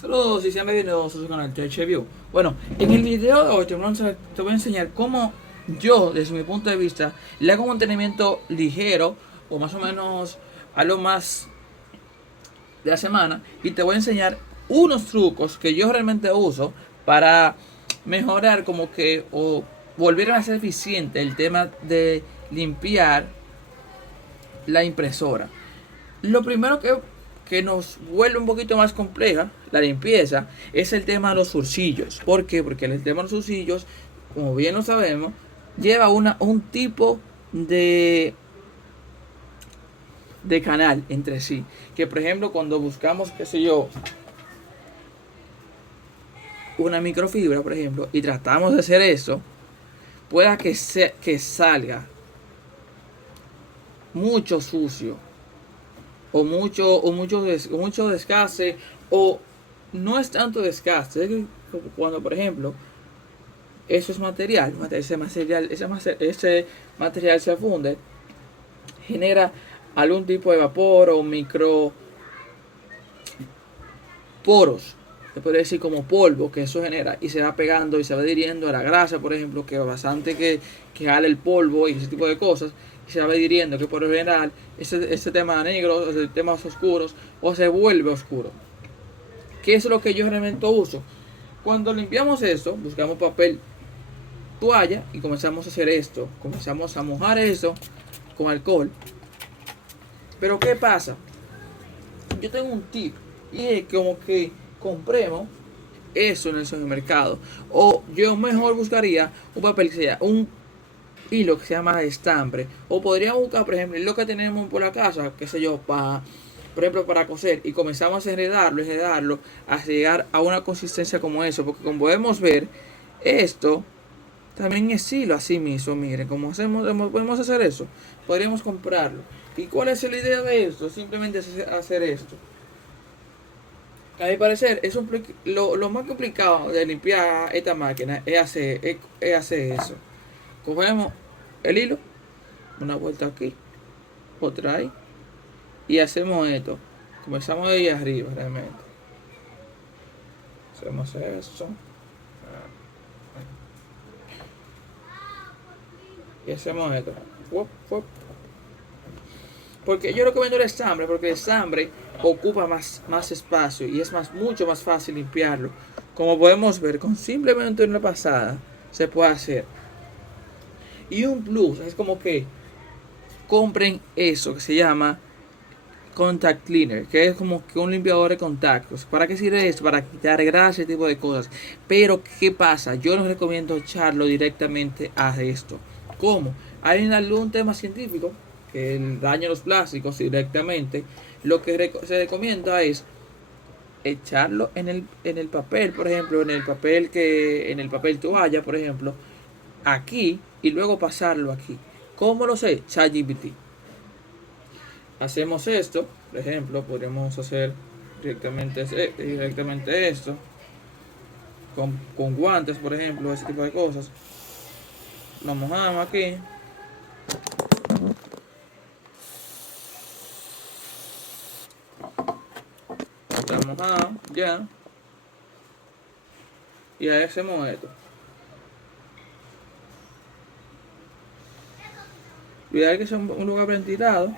Saludos y sean bienvenidos a su canal TechView. Bueno, en el video de hoy te voy a enseñar cómo yo, desde mi punto de vista, le hago un mantenimiento ligero o más o menos a lo más de la semana. Y te voy a enseñar unos trucos que yo realmente uso para mejorar como que o volver a ser eficiente el tema de limpiar la impresora. Lo primero que nos vuelve un poquito más compleja la limpieza es el tema de los surcillos. ¿Por qué? Porque el tema de los surcillos, como bien lo sabemos, lleva un tipo de canal entre sí. Que por ejemplo cuando buscamos, qué sé yo, una microfibra, por ejemplo, y tratamos de hacer eso, pueda que salga mucho sucio o mucho desgaste, o no es tanto desgaste, es que cuando por ejemplo eso es material, ese material se funde, genera algún tipo de vapor o micro poros, se puede decir como polvo que eso genera, y se va pegando y se va adhiriendo a la grasa, por ejemplo, que bastante que jale el polvo y ese tipo de cosas, y se va adhiriendo, que por lo general ese tema negro, ese temas oscuros, o se vuelve oscuro. ¿Qué es lo que yo realmente uso? Cuando limpiamos esto, buscamos papel toalla y comenzamos a hacer esto. Comenzamos a mojar eso con alcohol. Pero ¿qué pasa? Yo tengo un tip y es como que compremos eso en el supermercado. O yo mejor buscaría un papel que sea un hilo que se llama estambre. O podríamos buscar, por ejemplo, lo que tenemos por la casa, qué sé yo, para, por ejemplo, para coser. Y comenzamos a enredarlo, a llegar a una consistencia como eso. Porque como podemos ver, esto también es hilo así mismo. Miren, como podemos hacer eso. Podríamos comprarlo. ¿Y cuál es la idea de esto? Simplemente hacer esto. A mi parecer, lo más complicado de limpiar esta máquina es hacer eso. Cogemos el hilo, una vuelta aquí, otra ahí, y hacemos esto. Comenzamos de ahí arriba realmente. Hacemos eso. Y hacemos esto. Porque yo recomiendo el estambre, porque el estambre ocupa más espacio y es mucho más fácil limpiarlo. Como podemos ver, con simplemente una pasada se puede hacer. Y un plus es como que compren eso que se llama contact cleaner, que es como que un limpiador de contactos. ¿Para qué sirve esto? Para quitar grasa, ese tipo de cosas. Pero ¿qué pasa? Yo no recomiendo echarlo directamente a esto. ¿Cómo? Hay algún tema científico que el daño a los plásticos directamente. Lo que se recomienda es echarlo en el papel, por ejemplo, en el papel toalla, por ejemplo, aquí, y luego pasarlo aquí. ¿Cómo lo sé? ChatGPT. Hacemos esto, por ejemplo, podríamos hacer directamente esto, con guantes, por ejemplo, ese tipo de cosas. Lo mojamos aquí. Está mojado, ya. Y ahí hacemos esto. Cuidar que sea un lugar ventilado.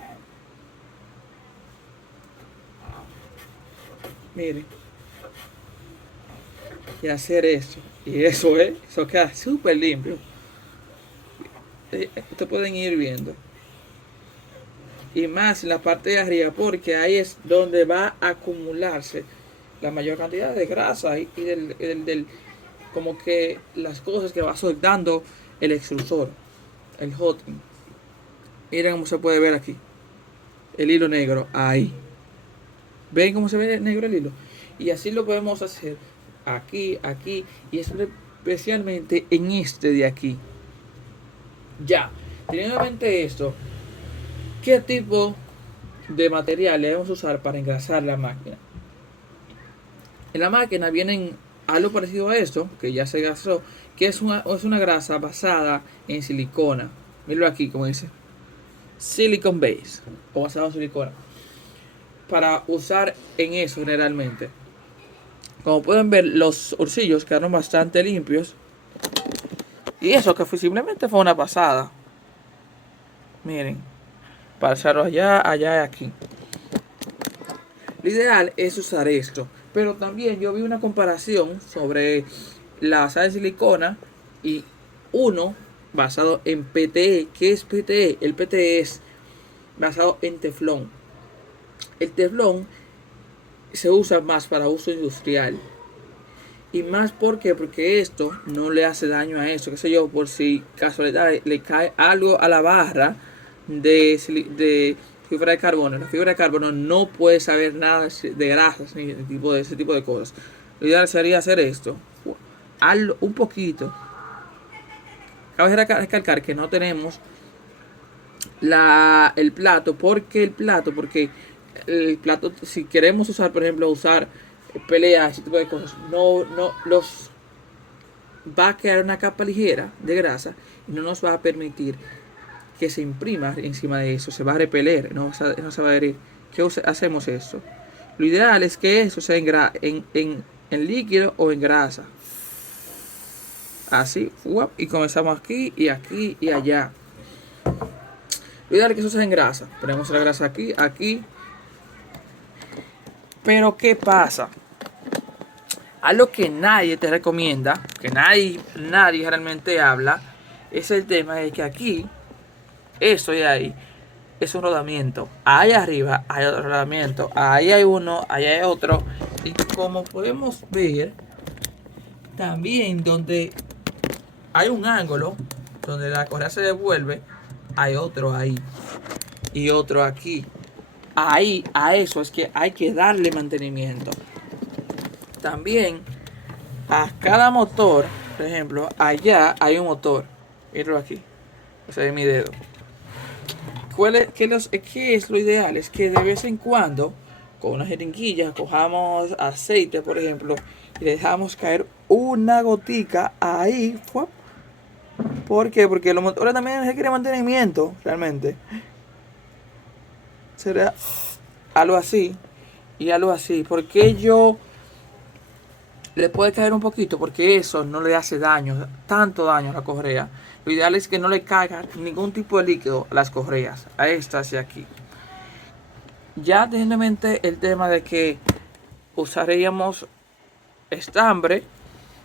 Miren. Y hacer eso. Y eso queda súper limpio. Ustedes pueden ir viendo. Y más en la parte de arriba, porque ahí es donde va a acumularse la mayor cantidad de grasa y como que las cosas que va soltando el extrusor, el hotting. Miren cómo se puede ver aquí. El hilo negro, ahí. ¿Ven cómo se ve negro el hilo? Y así lo podemos hacer aquí y especialmente en este de aquí. Ya, teniendo en mente esto, ¿qué tipo de material debemos usar para engrasar la máquina? En la máquina vienen algo parecido a esto, que ya se gastó, que es una grasa basada en silicona. Míralo aquí, como dice. Silicon base, o basado en silicona. Para usar en eso generalmente. Como pueden ver, los ursillos quedaron bastante limpios. Y eso que simplemente fue una pasada. Miren, pasarlo allá, allá y aquí. Lo ideal es usar esto. Pero también yo vi una comparación sobre la sal de silicona y uno basado en PTE. ¿Qué es PTE? El PTE es basado en teflón. El teflón se usa más para uso industrial. Y más porque esto no le hace daño a eso, qué sé yo, por si casualidad le cae algo a la barra de fibra de carbono. La fibra de carbono no puede saber nada de grasas ni de ese tipo de cosas. Lo ideal sería hacer esto, un poquito. Cabe recalcar que no tenemos el plato, porque si queremos usar, por ejemplo, usar peleas, ese tipo de cosas, no los va a quedar una capa ligera de grasa y no nos va a permitir que se imprima encima de eso, se va a repeler, no se va a adherir. ¿Qué hacemos eso? Lo ideal es que eso sea en líquido o en grasa. Así, y comenzamos aquí y aquí y allá. Lo ideal es que eso sea en grasa. Ponemos la grasa aquí, aquí. Pero ¿qué pasa? Algo que nadie te recomienda, que nadie realmente habla, es el tema de que aquí, eso y ahí, es un rodamiento. Ahí arriba hay otro rodamiento. Ahí hay uno, ahí hay otro. Y como podemos ver, también donde hay un ángulo, donde la correa se devuelve, hay otro ahí. Y otro aquí. Ahí, a eso es que hay que darle mantenimiento. También a cada motor, por ejemplo, allá hay un motor. Míralo aquí. Ese es mi dedo. ¿Qué es lo ideal? Es que de vez en cuando, con una jeringuilla, cojamos aceite, por ejemplo, y le dejamos caer una gotica ahí. ¿Por qué? Porque los motores también requieren mantenimiento, realmente. Será algo así y algo así. Porque yo le puede caer un poquito, porque eso no le hace daño, tanto daño a la correa. Lo ideal es que no le caiga ningún tipo de líquido a las correas, a estas y aquí. Ya teniendo en mente el tema de que usaríamos estambre,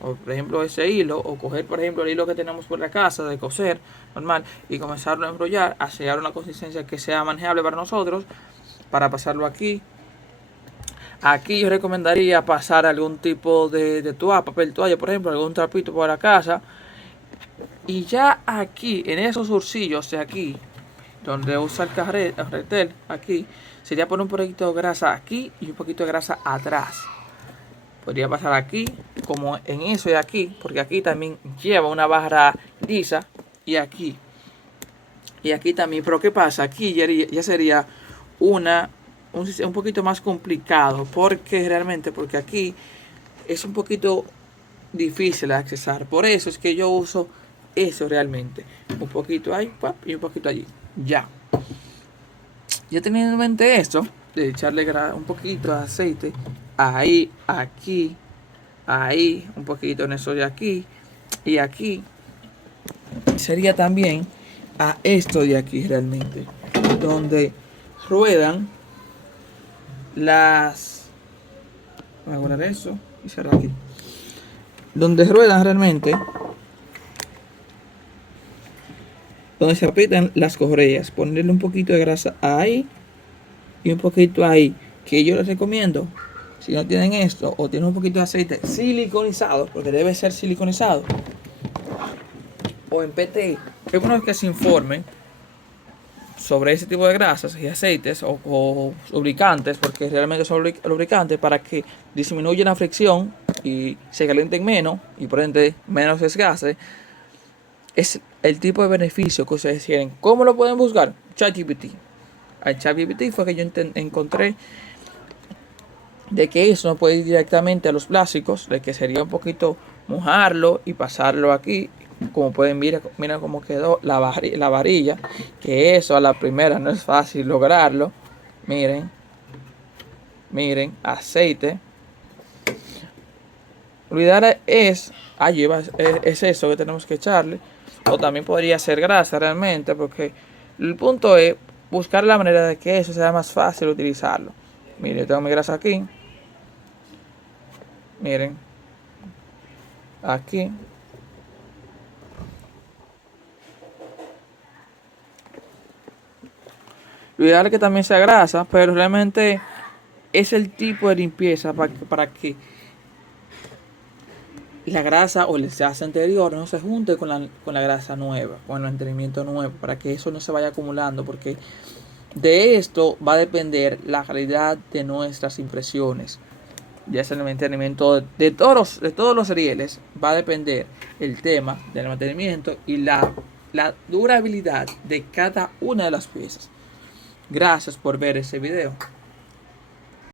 o por ejemplo ese hilo, o coger por ejemplo el hilo que tenemos por la casa de coser normal y comenzarlo a enrollar, a llegar a una consistencia que sea manejable para nosotros, para pasarlo aquí. Aquí yo recomendaría pasar algún tipo de toalla, papel toalla, por ejemplo, algún trapito por la casa. Y ya aquí, en esos ursillos de aquí, donde usa el carretel, aquí, sería poner un poquito de grasa aquí y un poquito de grasa atrás. Podría pasar aquí, como en eso y aquí, porque aquí también lleva una barra lisa, y aquí. Y aquí también, pero ¿qué pasa? Aquí ya sería un poquito más complicado, porque aquí es un poquito difícil de accesar. Por eso es que yo uso eso realmente. Un poquito ahí, y un poquito allí. Ya teniendo en mente esto, de echarle un poquito de aceite ahí, aquí, ahí, un poquito en eso de aquí y aquí, sería también a esto de aquí realmente, donde ruedan voy a guardar eso y cerrar aquí, donde ruedan realmente, donde se aprietan las correas. Ponerle un poquito de grasa ahí y un poquito ahí, que yo les recomiendo, si no tienen esto o tienen un poquito de aceite siliconizado, porque debe ser siliconizado, o en PTI, es bueno que se informen sobre ese tipo de grasas y aceites o lubricantes, porque realmente son lubricantes, para que disminuyan la fricción y se calienten menos y por ende menos desgaste. Es el tipo de beneficio que ustedes quieren. ¿Cómo lo pueden buscar? ChatGPT. En ChatGPT fue que yo encontré de que eso no puede ir directamente a los plásticos, de que sería un poquito mojarlo y pasarlo aquí. Como pueden ver, mira cómo quedó la varilla, que eso a la primera no es fácil lograrlo. Miren, aceite. Lo ideal es eso que tenemos que echarle. O también podría ser grasa realmente, porque el punto es buscar la manera de que eso sea más fácil utilizarlo. Miren, yo tengo mi grasa aquí. Miren, aquí. Lo ideal es que también sea grasa, pero realmente es el tipo de limpieza para que la grasa o el desgaste anterior no se junte con la grasa nueva, con el mantenimiento nuevo, para que eso no se vaya acumulando, porque de esto va a depender la calidad de nuestras impresiones. Ya sea el mantenimiento de todos los rieles, va a depender el tema del mantenimiento y la durabilidad de cada una de las piezas. Gracias por ver ese video.